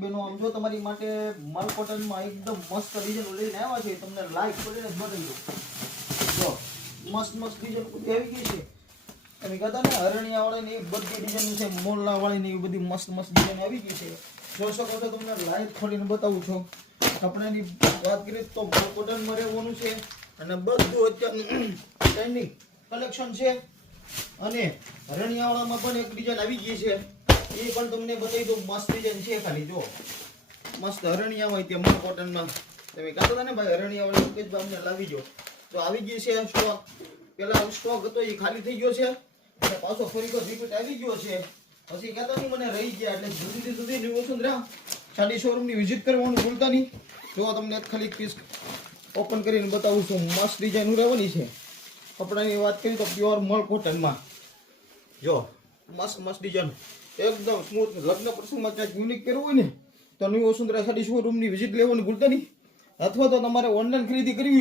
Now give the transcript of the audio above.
બેનો આમ જો તમારી માટે મલ કોટનમાં એકદમ મસ્ત ડિઝાઇન લઈને આવ્યા છે. તમને લાઈક કરીને જ બતાવી દઉં. જો મસ્ત મસ્ત ડિઝાઇન બધી આવી ગઈ છે. તમે કહેતા ને હરણિયા વાળી ની બધી ડિઝાઇન છે, મોરલા વાળી ની બધી મસ્ત મસ્ત ડિઝાઇન આવી ગઈ છે. જોઈ શકો છો, તમને લાઈક ખોલીને બતાવું છું. આપણે એની વાત કરીએ તો મલ કોટનમાં રહેવાનું છે અને બધું અત્યારનું ટ્રેન્ડિંગ કલેક્શન છે. અને હરણિયાવાળામાં પણ એક ડિઝાઇન આવી ગઈ છે, એ પણ તમને બતાવી દઉં. મસ્ત ડિઝાઇન છે, ખાલી જો મસ્ત હરણિયા હોય ત્યાં મલ કોટનમાં. તમે કહેતા હતા ને ભાઈ હરણિયાવાળી મુકેશભાઈ અમને લાવી જો, તો આવી ગઈ છે સ્ટોક. પેલા સ્ટોક હતો એ ખાલી થઈ ગયો છે અને પાછો ફરી રિપીટ આવી ગયો છે. પછી કહેતા નહીં મને રહી ગયા, એટલે જલ્દીથી જલ્દી ન્યુ વસુંધરા સાડી શોરૂમની વિઝિટ કરવાનું ભૂલતા નહીં. જો તમને ખાલી પીસ ઓપન કરીને બતાવું છું. મસ્ત ડિઝાઇન રહેવાની છે. કપડાની વાત કરીએ તો પ્યોર મલ કોટનમાં જો મસ્ત મસ્ત ડિઝાઇન એકદમ સ્મૂથ. લગ્ન પ્રસંગમાં ક્યાંક યુનિક કરવું હોય ને તો ન્યુ વસુંધરા સાડી શોરૂમની વિઝિટ લેવાનું ભૂલતા નહીં. અથવા તો તમારે ઓનલાઈન ખરીદી કરવી